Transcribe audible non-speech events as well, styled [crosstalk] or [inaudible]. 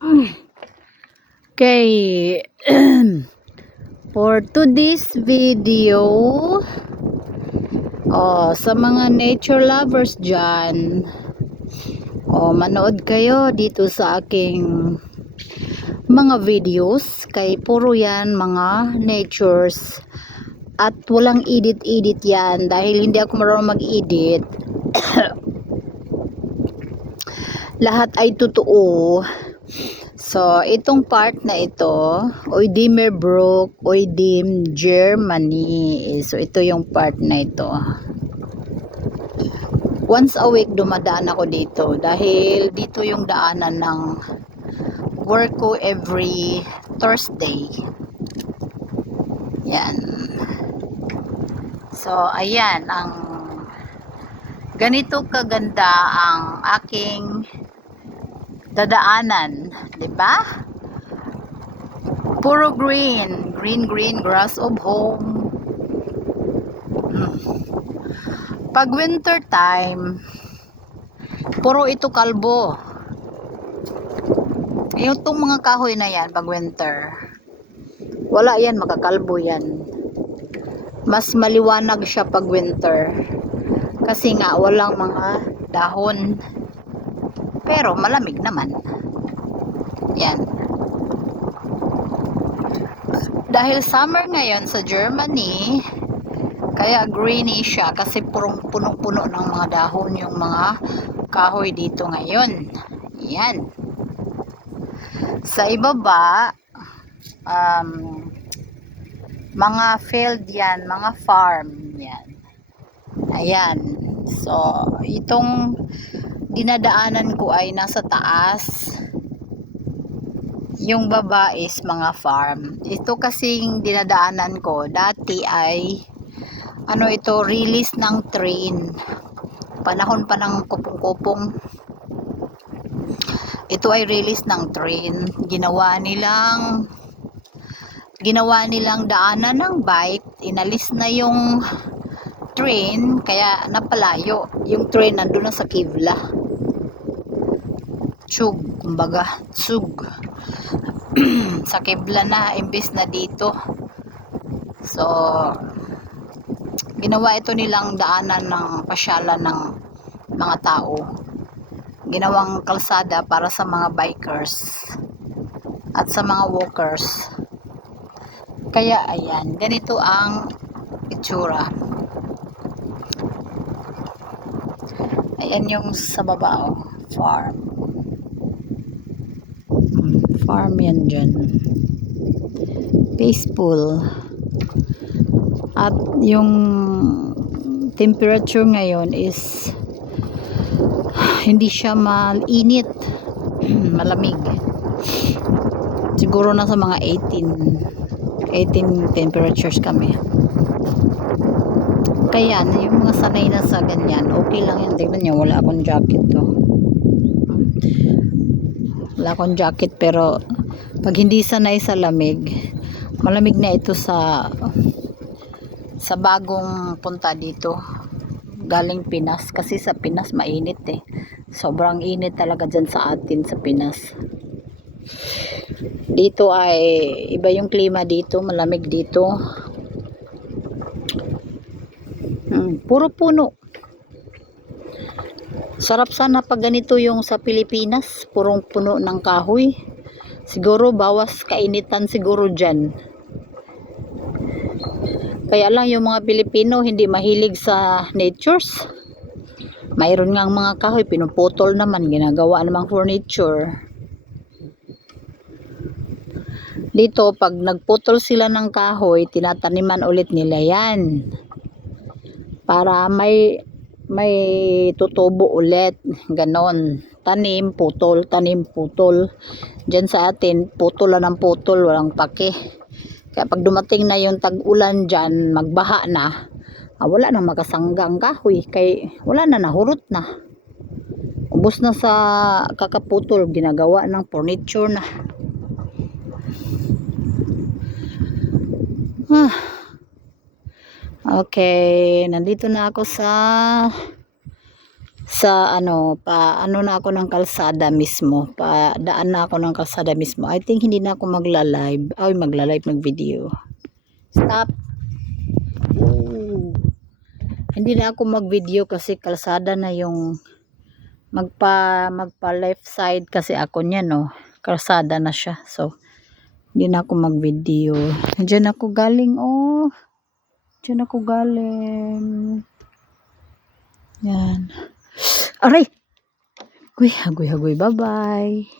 Okay. [clears throat] For today's video, oh, sa mga nature lovers dyan, oh, manood kayo dito sa aking mga videos. Kay puro yan mga natures. At walang edit-edit yan dahil hindi ako marunong mag-edit. [coughs] Lahat ay totoo so itong part na ito Oidimerbrook Oidim Germany. So ito yung part na ito. Once a week dumadaan ako dito. Dahil dito yung daanan ng work ko every Thursday. Yan. So ayan ang ganito kaganda ang aking dadaanan, 'di ba? Puro green, green green grass of home. Hmm. Pag winter time, puro ito kalbo. Yung mga kahoy na yan pag winter. Wala yan, makakalbo yan. Mas maliwanag siya pag winter. Kasi nga walang mga dahon. Pero malamig naman. Yan. Dahil summer ngayon sa Germany, kaya greeny siya kasi purong punong-puno ng mga dahon yung mga kahoy dito ngayon. Yan. Sa ibaba, um, mga field yan, mga farm yan. Ayan. So, itong dinadaanan ko ay nasa taas. Yung baba is mga farm. Ito kasing dinadaanan ko, dati ay ano ito, release ng train. Panahon pa ng kupong-kupong. Ito ay release ng train. Ginawa nilang ginawa nilang daanan ng bike. Inalis na yung train, kaya napalayo. Yung train nandun na sa Kivla. Tsug, kumbaga, tsug. [clears throat] sa Kivla na, imbis na dito. So, ginawa ito nilang daanan ng pasyalan ng mga tao. Ginawang kalsada para sa mga bikers at sa mga walkers. Kaya ayan, ganito ang itsura. Ayan yung sa baba, oh, farm. Farm yan dyan. Peaceful. At yung temperature ngayon is [sighs] hindi siya mainit. [clears throat] Malamig. Siguro nasa mga 18 18 temperatures kami. Kaya, yung mga sanay na sa ganyan, okay lang yan. Tignan nyo, wala akong jacket to. Wala akong jacket, pero pag hindi sanay sa lamig, malamig na ito sa sa bagong punta dito. Galing Pinas. Kasi sa Pinas, mainit eh. Sobrang init talaga dyan sa atin sa Pinas. Dito ay, iba yung klima dito, malamig dito. Hmm, puro puno. Sarap sana pag ganito yung sa Pilipinas, purong puno ng kahoy. Siguro bawas kainitan siguro dyan. Kaya lang yung mga Pilipino hindi mahilig sa natures. Mayroon nga mga kahoy, pinuputol naman, ginagawa namang furniture. Dito, pag nagputol sila ng kahoy, tinataniman ulit nila yan para may may tutubo ulit ganon. Tanim putol tanim putol. Diyan sa atin putol lang ng putol walang pake. Kaya pag dumating na yung tag-ulan dyan magbaha na. Ah, wala nang makasanggang kahoy kay wala na nahurot na. Ubos na sa kakaputol ginagawa ng furniture na. Ah Okay, nandito na ako sa sa ano, pa ano na ako ng kalsada mismo. Pa daan na ako ng kalsada mismo. I think hindi na ako magla-live. Ay, magla-live, mag-video. Stop. Ooh. Hindi na ako mag-video kasi kalsada na yung magpa magpa left side kasi ako niya no. Kalsada na siya. So, hindi na ako mag-video. Diyan ako galing oh. Diyan ako galing. Yan. Aray! Guy, hagoy, hagoy. Bye-bye.